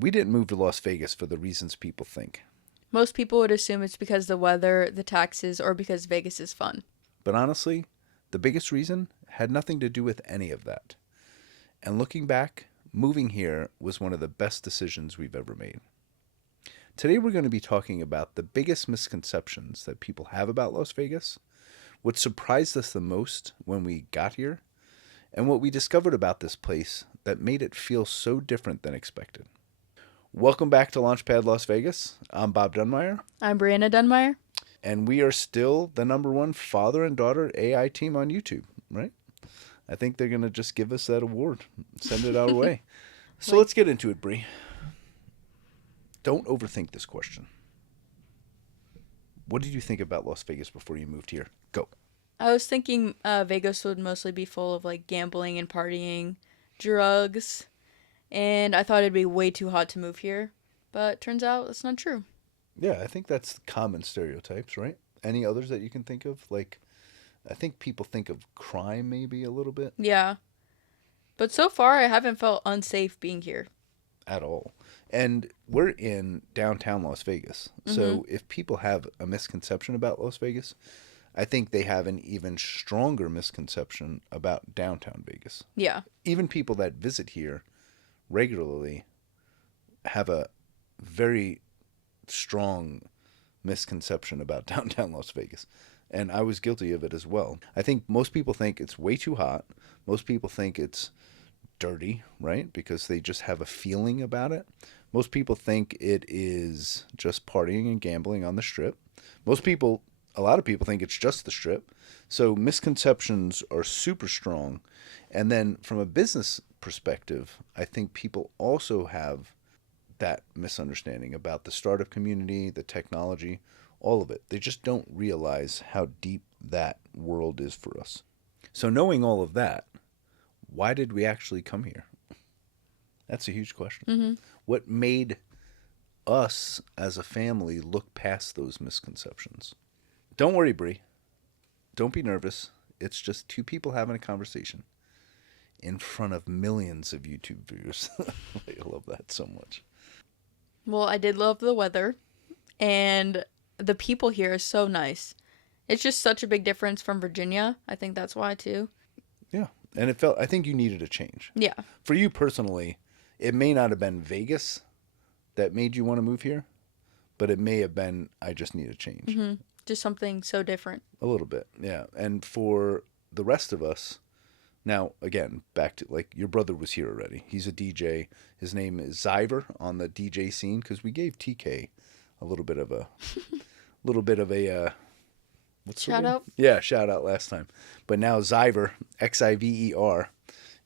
We didn't move to Las Vegas for the reasons people think. Most people would assume it's because the weather, the taxes, or because Vegas is fun. But honestly, the biggest reason had nothing to do with any of that. And looking back, moving here was one of the best decisions we've ever made. Today we're going to be talking about the biggest misconceptions that people have about Las Vegas, what surprised us the most when we got here, and what we discovered about this place that made it feel so different than expected. Welcome back to Launchpad Las Vegas. I'm Bob Dunmeyer, I'm Brianna Dunmeyer. and we are still the #1 father and daughter AI team on YouTube, right? I think they're going to just give us that award, send it our way. So let's get into it, Bri. Don't overthink this question. What did you think about Las Vegas before you moved here? Go. I was thinking Vegas would mostly be full of like gambling and partying, drugs, and I thought it'd be way too hot to move here. But turns out that's not true. Yeah, I think that's common stereotypes, right? Any others that you can think of? Like, I think people think of crime maybe a little bit. Yeah. But so far, I haven't felt unsafe being here. At all. And we're in downtown Las Vegas. So if people have a misconception about Las Vegas, I think they have an even stronger misconception about downtown Vegas. Yeah. Even people that visit here regularly have a very strong misconception about downtown Las Vegas. And I was guilty of it as well. I think most people think it's way too hot. Most people think it's dirty, right? Because they just have a feeling about it. Most people think it is just partying and gambling on the strip. A lot of people think it's just the strip. So misconceptions are super strong. And then from a business perspective, I think people also have that misunderstanding about the startup community, the technology, all of it. They just don't realize how deep that world is for us. So knowing all of that, why did we actually come here? That's a huge question. What made us as a family look past those misconceptions? Don't worry, Bri. Don't be nervous. It's just two people having a conversation in front of millions of YouTube viewers. I love that so much. Well, I did love the weather, and the people here are so nice. It's just such a big difference from Virginia. I think that's why, too. Yeah. And I think you needed a change. Yeah. For you personally, it may not have been Vegas that made you want to move here, but it may have been, I just need a change. Just something so different. A little bit, yeah. And for the rest of us, now, again, back to, like, your brother was here already. He's a DJ. His name is Zyver on the DJ scene, because we gave TK a little bit of a, what's the Shout word? out? Yeah, shout out last time. But now Zyver, Xiver,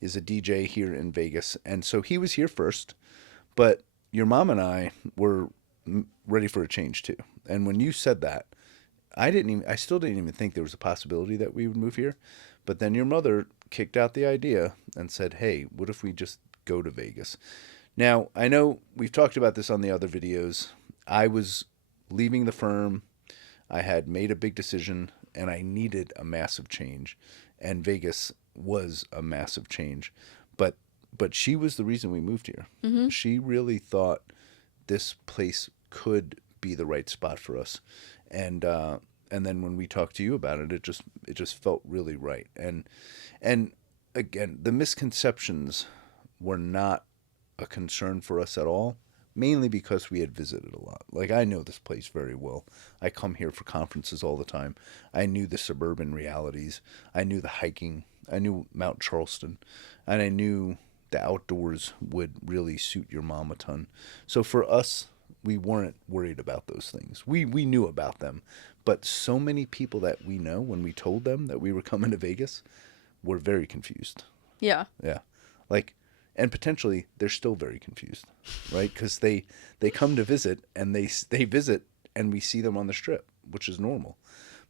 is a DJ here in Vegas. And so he was here first, but your mom and I were ready for a change too. And when you said that, I still didn't even think there was a possibility that we would move here. But then your mother kicked out the idea and said, hey, what if we just go to Vegas? Now, I know we've talked about this on the other videos. I was leaving the firm. I had made a big decision and I needed a massive change. And Vegas was a massive change. But she was the reason we moved here. She really thought this place could be the right spot for us. And then when we talked to you about it, it just felt really right. And again, the misconceptions were not a concern for us at all, mainly because we had visited a lot. Like, I know this place very well. I come here for conferences all the time. I knew the suburban realities. I knew the hiking. I knew Mount Charleston. And I knew the outdoors would really suit your mom a ton. So for us, we weren't worried about those things. We knew about them. But so many people that we know, when we told them that we were coming to Vegas, were very confused. Yeah. Yeah. Like, and potentially they're still very confused, right? Because they come to visit and they visit and we see them on the strip, which is normal.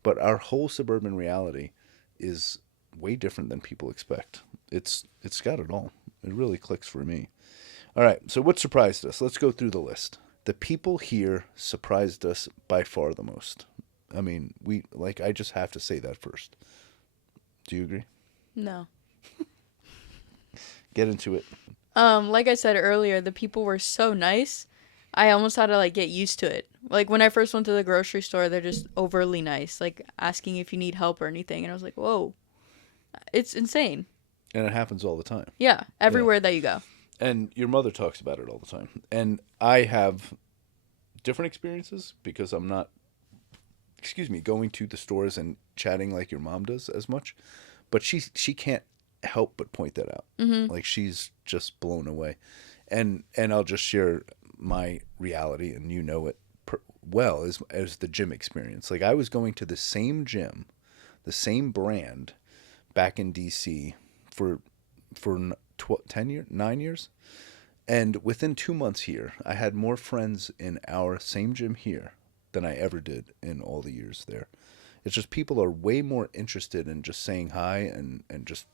But our whole suburban reality is way different than people expect. It's got it all. It really clicks for me. All right, so what surprised us? Let's go through the list. The people here surprised us by far the most. I mean, I just have to say that first. Do you agree? No. Get into it. Like I said earlier, the people were so nice. I almost had to like get used to it. Like when I first went to the grocery store, they're just overly nice, like asking if you need help or anything, and I was like, "Whoa, it's insane." And it happens all the time. Yeah, Yeah. everywhere that you go. And your mother talks about it all the time. And I have different experiences because I'm not, excuse me, going to the stores and chatting like your mom does as much. But she can't help but point that out. Mhm. Like she's just blown away. And I'll just share my reality, and you know it well as the gym experience. Like I was going to the same gym, the same brand back in DC for 10 years, 9 years. And within 2 months here, I had more friends in our same gym here than I ever did in all the years there. It's just people are way more interested in just saying hi and just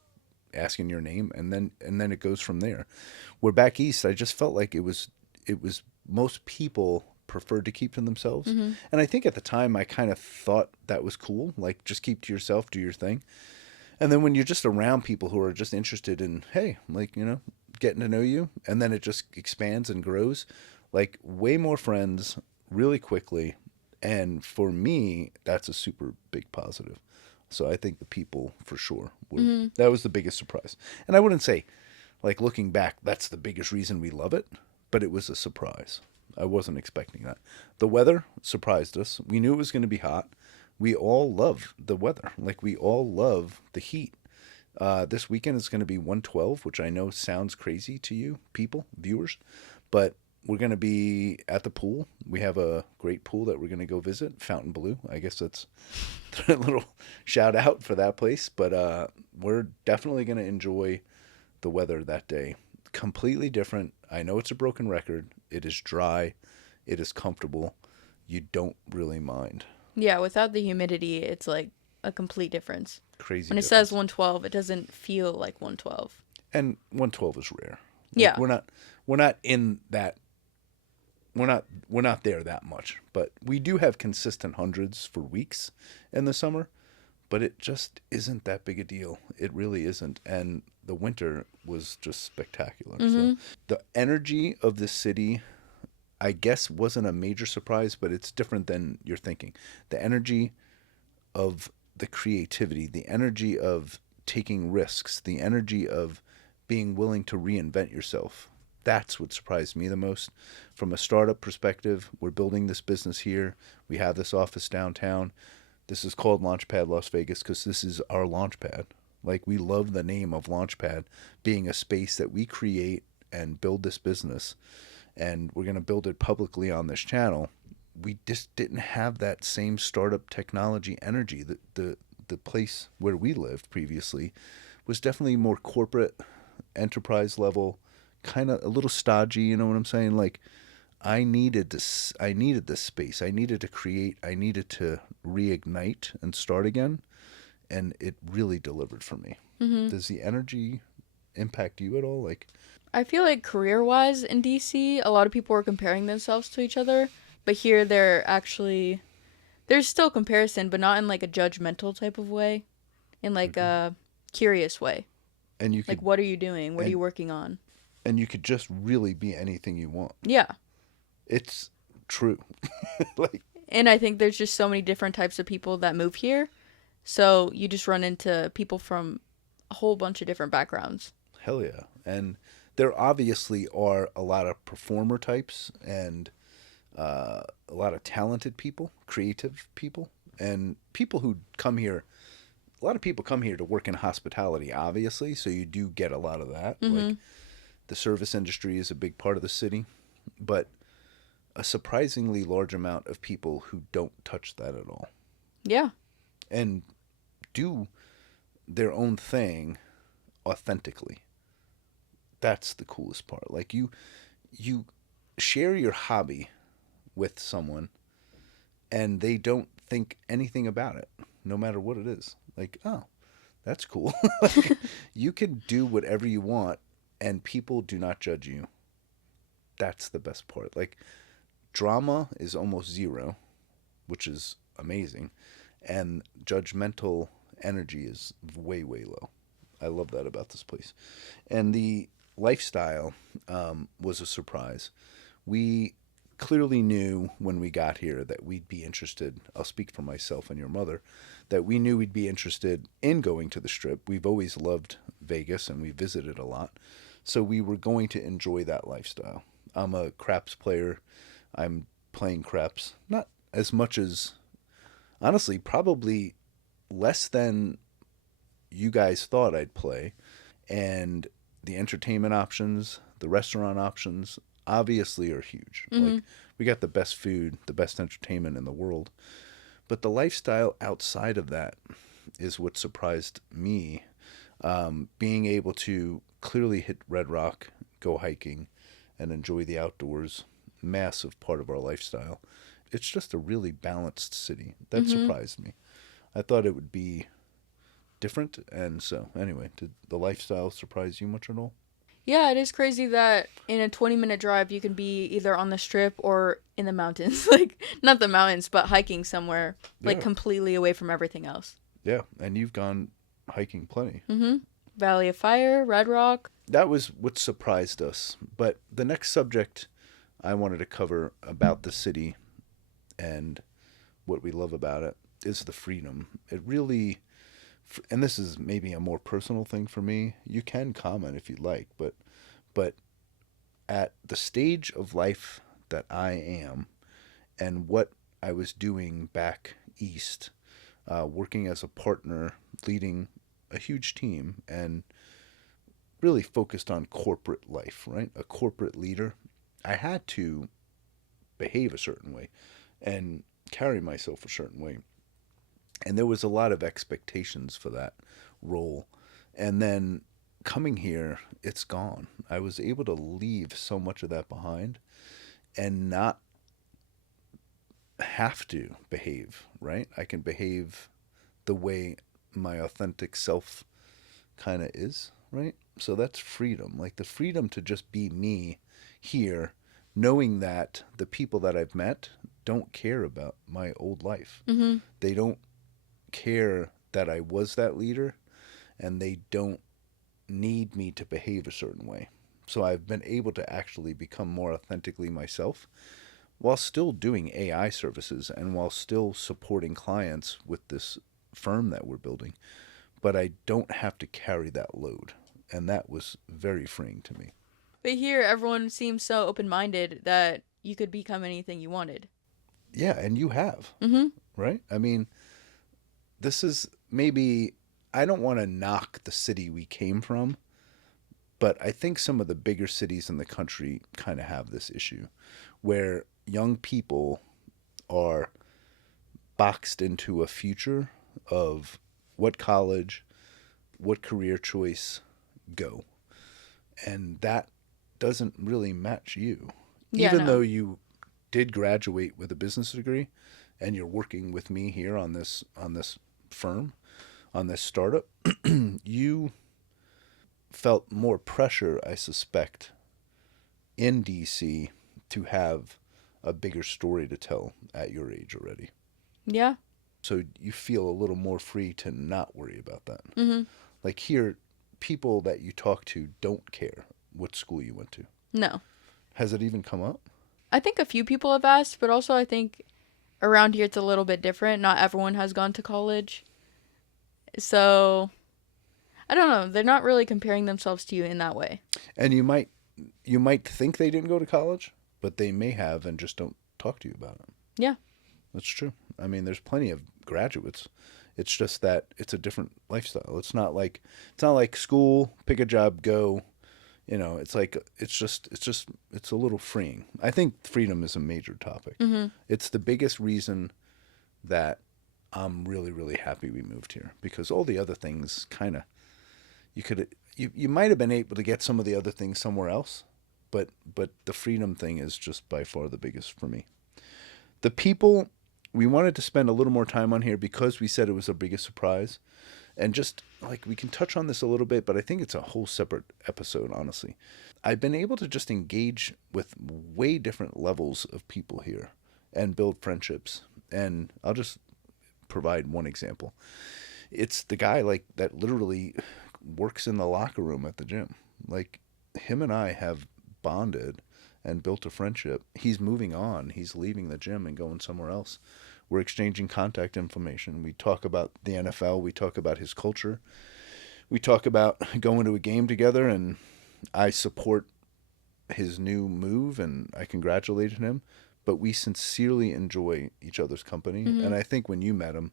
asking your name, and then it goes from there. Where back east, I just felt like it was most people preferred to keep to themselves. Mhm. And I think at the time I kind of thought that was cool, like just keep to yourself, do your thing. And then when you're just around people who are just interested in, hey, like, getting to know you, and then it just expands and grows, like way more friends really quickly. And for me, that's a super big positive. So I think the people for sure Mhm. that was the biggest surprise. And I wouldn't say, like looking back, that's the biggest reason we love it, but it was a surprise. I wasn't expecting that. The weather surprised us. We knew it was going to be hot. We all love the weather. Like we all love the heat. This weekend is going to be 112, which I know sounds crazy to you, people, viewers, but we're going to be at the pool. We have a great pool that we're going to go visit, Fountain Blue. I guess that's a little shout out for that place, but we're definitely going to enjoy the weather that day. Completely different. I know it's a broken record. It is dry. It is comfortable. You don't really mind. Yeah, without the humidity, it's like a complete difference. Crazy When it says difference. 112, it doesn't feel like 112. And 112 is rare. Like Yeah. we're not in that we're not there that much, but we do have consistent hundreds for weeks in the summer, but it just isn't that big a deal. It really isn't. And the winter was just spectacular. So Mhm. the energy of the city, I guess, wasn't a major surprise, but it's different than you're thinking. The energy of the creativity, the energy of taking risks, the energy of being willing to reinvent yourself. That's what surprised me the most. From a startup perspective, we're building this business here. We have this office downtown. This is called Launchpad Las Vegas because this is our launchpad. Like, we love the name of Launchpad being a space that we create and build this business. And we're going to build it publicly on this channel. We just didn't have that same startup technology energy. The place where we lived previously was definitely more corporate, enterprise level, kind of a little stodgy. You know what I'm saying? Like I needed this. I needed this space. I needed to create. I needed to reignite and start again, and it really delivered for me. Mhm. Does the energy impact you at all? Like, I feel like career-wise in DC, a lot of people are comparing themselves to each other, but here there's still comparison, but not in like a judgmental type of way, in like a curious way. and you Like, could what are you doing? What are and you working on? and you could just really be anything you want. Yeah. It's true. Like, And I think there's just so many different types of people that move here. So you just run into people from a whole bunch of different backgrounds. hell yeah. And there obviously are a lot of performer types and a lot of talented people, creative people, and people who come here. A lot of people come here to work in hospitality, obviously, so you do get a lot of that. Mm-hmm. Like the service industry is a big part of the city, but a surprisingly large amount of people who don't touch that at all Yeah. and do their own thing authentically. That's the coolest part. Like you share your hobby with someone and they don't think anything about it, no matter what it is. Like, oh, that's cool. Like, you can do whatever you want and people do not judge you. That's the best part. Like, drama is almost zero, which is amazing, and judgmental energy is way, way low. I love that about this place. And lifestyle was a surprise. We clearly knew when we got here that we'd be interested. I'll speak for myself and your mother, that we knew we'd be interested in going to the Strip. We've always loved Vegas and we visited a lot. So we were going to enjoy that lifestyle. I'm a craps player. I'm playing craps, not as much as, honestly, probably less than you guys thought I'd play. And the entertainment options, the restaurant options, obviously are huge. Mm-hmm. Like, we got the best food, the best entertainment in the world. But the lifestyle outside of that is what surprised me. Being able to clearly hit Red Rock, go hiking, and enjoy the outdoors, massive part of our lifestyle. It's just a really balanced city. That Mm-hmm. surprised me. I thought it would be different, and so anyway, did the lifestyle surprise you much at all? Yeah, it is crazy that in a 20-minute drive you can be either on the strip or in the mountains. Like, not the mountains, but hiking somewhere, like Yeah, completely away from everything else. yeah, and you've gone hiking plenty. Mm-hmm. Valley of Fire, Red Rock. That was what surprised us. But the next subject I wanted to cover about the city and what we love about it is the freedom. It really, and this is maybe a more personal thing for me. You can comment if you'd like, but at the stage of life that I am and what I was doing back east, working as a partner, leading a huge team, and really focused on corporate life, right? A corporate leader. I had to behave a certain way and carry myself a certain way. And there was a lot of expectations for that role. And then coming here, it's gone. I was able to leave so much of that behind and not have to behave, right? I can behave the way my authentic self kind of is, right? So that's freedom. Like the freedom to just be me here, knowing that the people that I've met don't care about my old life. Mm-hmm. They don't care that I was that leader, and they don't need me to behave a certain way. So I've been able to actually become more authentically myself while still doing AI services and while still supporting clients with this firm that we're building. But I don't have to carry that load. And that was very freeing to me. But here, everyone seems so open-minded that you could become anything you wanted. Yeah, and you have, Mm-hmm. right? I mean, this is maybe, I don't want to knock the city we came from, but I think some of the bigger cities in the country kind of have this issue where young people are boxed into a future of what college, what career choice, go. And that doesn't really match you. Yeah, Even no. though you did graduate with a business degree and you're working with me here on this firm, on this startup, you felt more pressure, I suspect, in DC to have a bigger story to tell at your age already. Yeah. So you feel a little more free to not worry about that. Mm-hmm. Like here, people that you talk to don't care what school you went to. No. Has it even come up? I think a few people have asked, but also I think around here it's a little bit different. Not everyone has gone to college. So, I don't know. They're not really comparing themselves to you in that way. And you might think they didn't go to college, but they may have and just don't talk to you about it. Yeah. That's true. I mean, there's plenty of graduates. It's just that it's a different lifestyle. It's not like school, pick a job, go. You know, it's like it's a little freeing. I think freedom is a major topic. Mm-hmm. It's the biggest reason that I'm really really happy we moved here because all the other things kind of you might have been able to get some of the other things somewhere else, but the freedom thing is just by far the biggest for me. The people we wanted to spend a little more time on here because we said it was our biggest surprise. And just like we can touch on this a little bit, but I think it's a whole separate episode, honestly. I've been able to just engage with way different levels of people here and build friendships. And I'll just provide one example. It's the guy like that literally works in the locker room at the gym. Like him and I have bonded and built a friendship. He's moving on. He's leaving the gym and going somewhere else. We're exchanging contact information. We talk about the NFL. We talk about his culture. We talk about going to a game together, and I support his new move and I congratulated him. But we sincerely enjoy each other's company. Mm-hmm. And I think when you met him,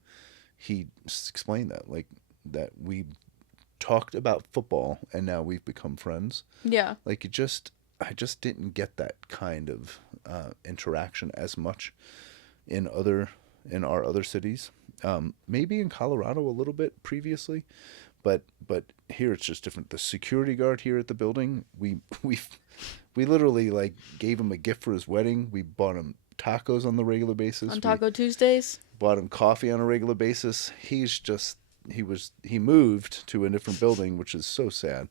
he explained that, like, that we talked about football and now we've become friends. Yeah. Like, I just didn't get that kind of interaction as much in our other cities. Maybe in Colorado a little bit previously, but here it's just different. The security guard here at the building, we literally like gave him a gift for his wedding. We bought him tacos on the regular basis. On Taco Tuesdays. Bought him coffee on a regular basis. He moved to a different building, which is so sad.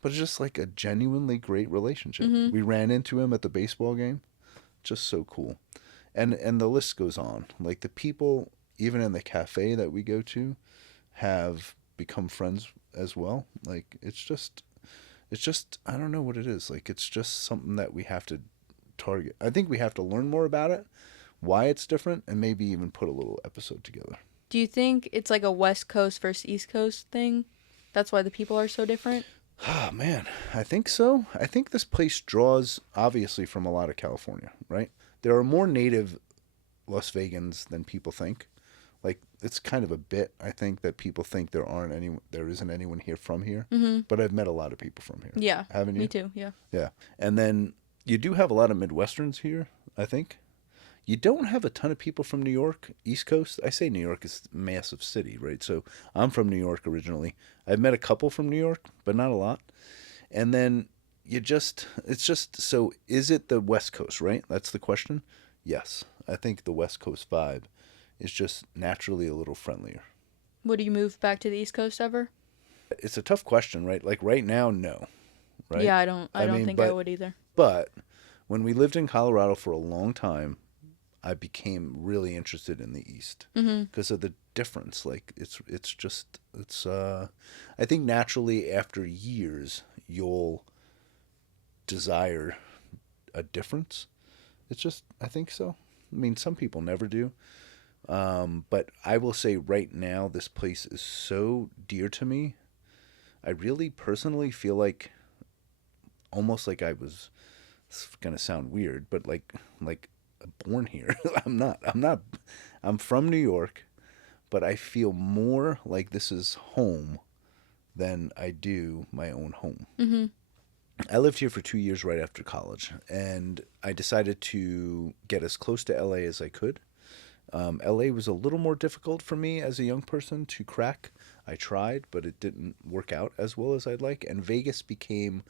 But it's just like a genuinely great relationship. Mm-hmm. We ran into him at the baseball game. Just so cool. And the list goes on. Like, the people, even in the cafe that we go to, have become friends as well. Like, it's just I don't know what it is. Like, it's just something that we have to target. I think we have to learn more about it, why it's different, and maybe even put a little episode together. Do you think it's like a West Coast versus East Coast thing? That's why the people are so different? Oh, man, I think so. I think this place draws, obviously, from a lot of California, right? There are more native Las Vegans than people think. Like, it's kind of a bit, I think, that people think there isn't anyone here from here. Mm-hmm. But I've met a lot of people from here. Yeah. Haven't you? Me too, yeah. Yeah. And then you do have a lot of Midwesterns here, I think. You don't have a ton of people from New York, East Coast. I say New York is a massive city, right? So I'm from New York originally. I've met a couple from New York, but not a lot. And then so is it the West Coast, right? That's the question. Yes. I think the West Coast vibe is just naturally a little friendlier. Would you move back to the East Coast ever? It's a tough question, right? Like, right now, no. Right? Yeah, I don't think I would either. But when we lived in Colorado for a long time, I became really interested in the East because of the difference. Like, I think naturally after years you'll desire a difference. I think so. I mean, some people never do. But I will say right now, this place is so dear to me. I really personally feel like almost like it's going to sound weird, but like born here. I'm from New York, but I feel more like this is home than I do my own home. Mm-hmm. I lived here for 2 years right after college, and I decided to get as close to LA as I could. LA was a little more difficult for me as a young person to crack. I tried, but it didn't work out as well as I'd like, and Vegas became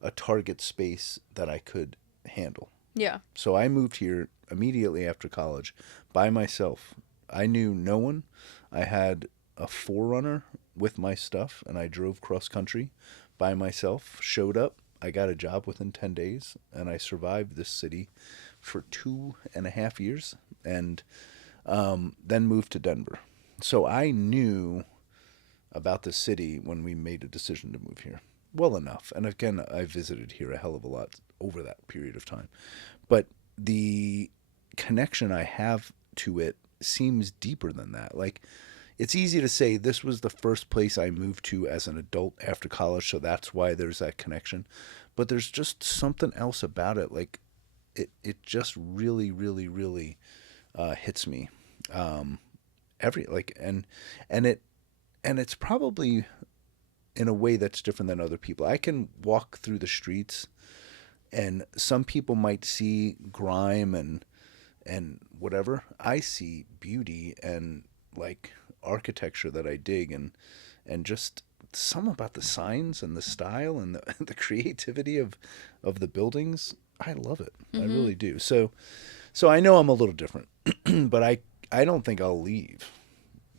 a target space that I could handle. Yeah. So I moved here immediately after college by myself. I knew no one. I had a 4Runner with my stuff, and I drove cross country by myself, showed up. I got a job within 10 days, and I survived this city for 2.5 years, and then moved to Denver. So I knew about the city when we made a decision to move here well enough. And again, I visited here a hell of a lot over that period of time. But the connection I have to it seems deeper than that. Like, it's easy to say this was the first place I moved to as an adult after college, so that's why there's that connection. But there's just something else about it. Like, it just really, really, really hits me. And it's probably in a way that's different than other people. I can walk through the streets, and some people might see grime and whatever. I see beauty and like architecture that I dig, and just some about the signs and the style and the creativity of the buildings. I love it. I really do. So I know I'm a little different, but I don't think I'll leave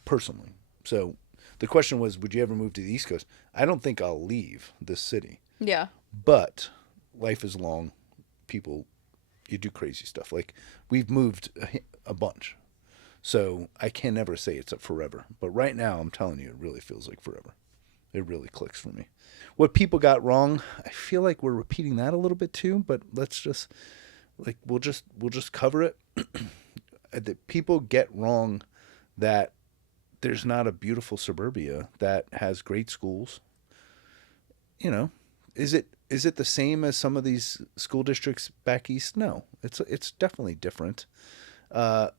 personally. So the question was, would you ever move to the East Coast? I don't think I'll leave this city. Yeah. But life is long. People, you do crazy stuff. Like, we've moved a bunch. So I can never say it's a forever. But right now, I'm telling you, it really feels like forever. It really clicks for me. What people got wrong, I feel like we're repeating that a little bit too, but let's just like we'll just cover it. That people get wrong that there's not a beautiful suburbia that has great schools. You know, is it the same as some of these school districts back east? No, it's definitely different. Uh,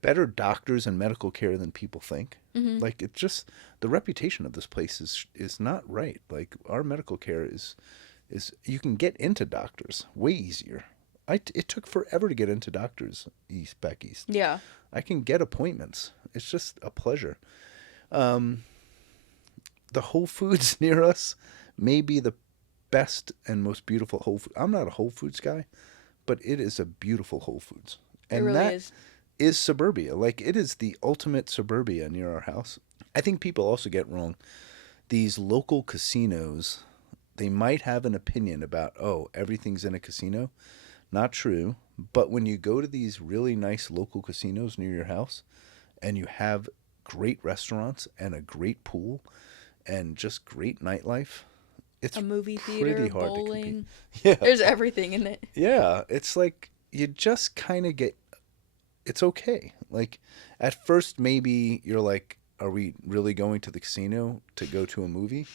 Better doctors and medical care than people think. Hmm. Like it just the reputation of this place is not right. Like our medical care is you can get into doctors way easier. It took forever to get into doctors back east. Yeah. I can get appointments. It's just a pleasure. Um, the Whole Foods near us may be the best and most beautiful Whole Foods. I'm not a Whole Foods guy, but it is a beautiful Whole Foods. It And really that is. is suburbia. Like it is the ultimate suburbia near our house. I think people also get wrong. These local casinos, they might have an opinion about, oh, everything's in a casino. Not true. But when you go to these really nice local casinos near your house and you have great restaurants and a great pool and just great nightlife, it's A movie pretty theater, hard to compete. bowling. Yeah. There's everything in it. Yeah. It's like you just kind of get, it's okay. Like at first, maybe you're like, are we really going to the casino to go to a movie?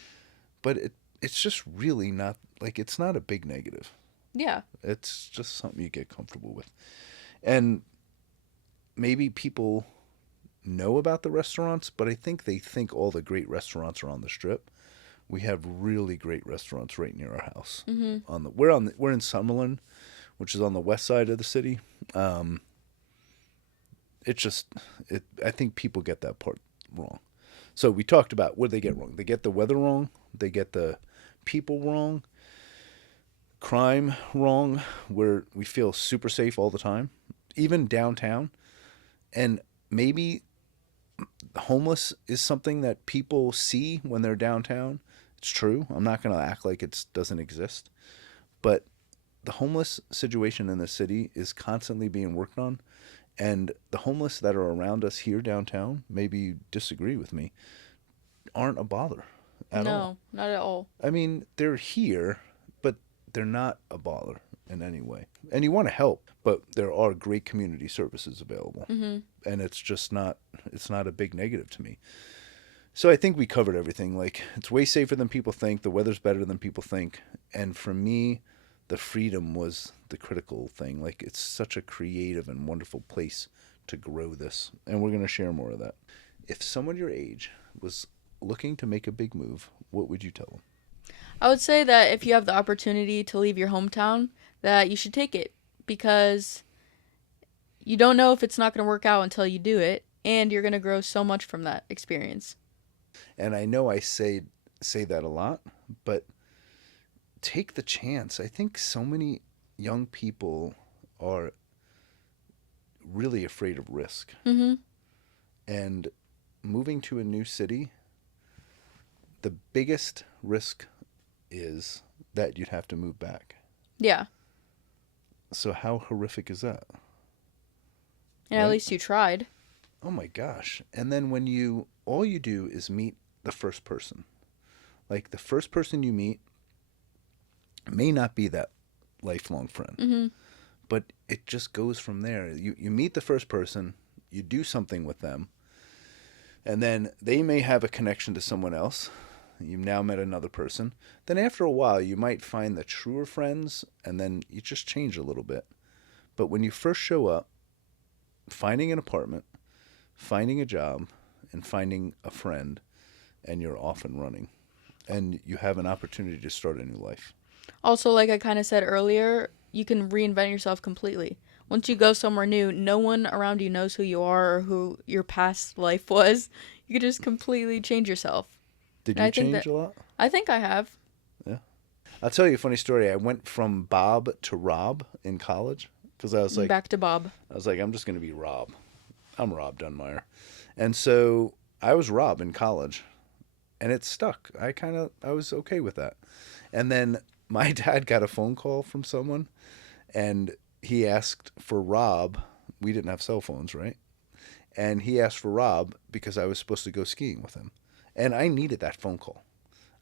But it's just really not like it's not a big negative. Yeah. It's just something you get comfortable with. And maybe people know about the restaurants, but I think they think all the great restaurants are on the strip. We have really great restaurants right near our house. Hmm. We're in Summerlin, which is on the west side of the city. Um, it's just I think people get that part wrong. So we talked about what they get wrong. They get the weather wrong. They get the people wrong. Crime wrong, where we feel super safe all the time, even downtown. And maybe homeless is something that people see when they're downtown. It's true. I'm not going to act like it doesn't exist. But the homeless situation in the city is constantly being worked on. And the homeless that are around us here downtown, maybe you disagree with me, aren't a bother at all. No, not at all. I mean, they're here, but they're not a bother in any way. And you want to help, but there are great community services available. Hmm. And it's not a big negative to me. So I think we covered everything. Like it's way safer than people think. The weather's better than people think. And for me, the freedom was the critical thing. Like it's such a creative and wonderful place to grow this. And we're going to share more of that. If someone your age was looking to make a big move, what would you tell them? I would say that if you have the opportunity to leave your hometown, that you should take it because you don't know if it's not going to work out until you do it, and you're going to grow so much from that experience. And I know I say that a lot, but take the chance. I think so many young people are really afraid of risk. Hmm. And moving to a new city, the biggest risk is that you'd have to move back. Yeah. So how horrific is that? And at Right? least you tried. Oh my gosh. And then all you do is meet the first person. Like the first person you meet may not be that lifelong friend, Hmm. but it just goes from there. You meet the first person, you do something with them, and then they may have a connection to someone else. You've now met another person. Then after a while, you might find the truer friends, and then you just change a little bit. But when you first show up, finding an apartment, finding a job, and finding a friend, and you're off and running. And you have an opportunity to start a new life. Also, like I kind of said earlier, you can reinvent yourself completely. Once you go somewhere new, no one around you knows who you are or who your past life was. You can just completely change yourself. Did And you I think change that a lot? I think I have. Yeah. I'll tell you a funny story. I went from Bob to Rob in college because Back to Bob. I'm just going to be Rob. I'm Rob Dunmeyer. And so I was Rob in college and it stuck. I was okay with that. And then my dad got a phone call from someone and he asked for Rob. We didn't have cell phones, right? And he asked for Rob because I was supposed to go skiing with him. And I needed that phone call.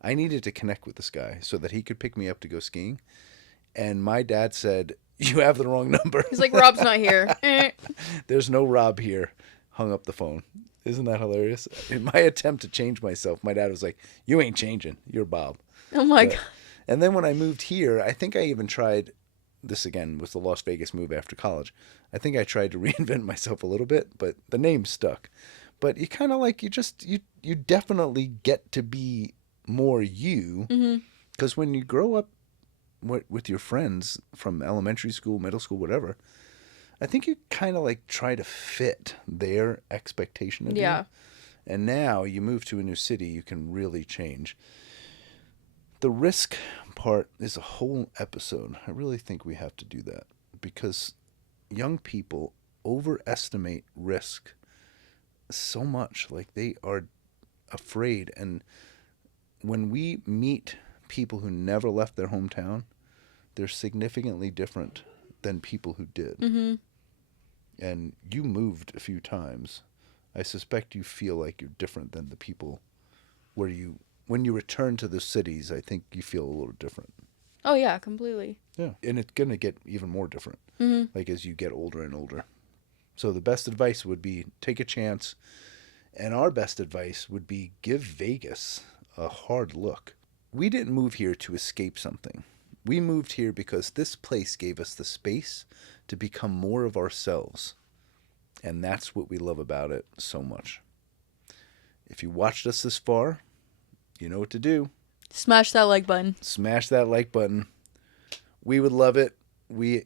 I needed to connect with this guy so that he could pick me up to go skiing. And my dad said, "You have the wrong number." He's like, Rob's not here. There's no Rob here. Hung up the phone. Isn't that hilarious? In my attempt to change myself, my dad was like, "You ain't changing. You're Bob." Oh my But- God. And then when I moved here, I think I even tried this again with the Las Vegas move after college. I think I tried to reinvent myself a little bit, but the name stuck. But you kind of like, you definitely get to be more you. Because when you grow up with your friends from elementary school, middle school, whatever, I think you kind of like try to fit their expectation of you. Yeah. And now you move to a new city, you can really change. The risk part is a whole episode. I really think we have to do that because young people overestimate risk so much. Like they are afraid. And when we meet people who never left their hometown, they're significantly different than people who did. Mm-hmm. And you moved a few times. I suspect you feel like you're different than the people where when you return to the cities, I think you feel a little different. Oh yeah, completely. Yeah. And it's going to get even more different, like as you get older and older. So the best advice would be take a chance. And our best advice would be give Vegas a hard look. We didn't move here to escape something. We moved here because this place gave us the space to become more of ourselves. And that's what we love about it so much. If you watched us this far, you know what to do. Smash that like button. Smash that like button. We would love it. We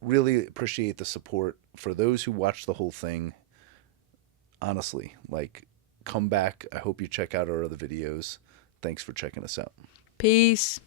really appreciate the support. For those who watch the whole thing, honestly, like, come back. I hope you check out our other videos. Thanks for checking us out. Peace.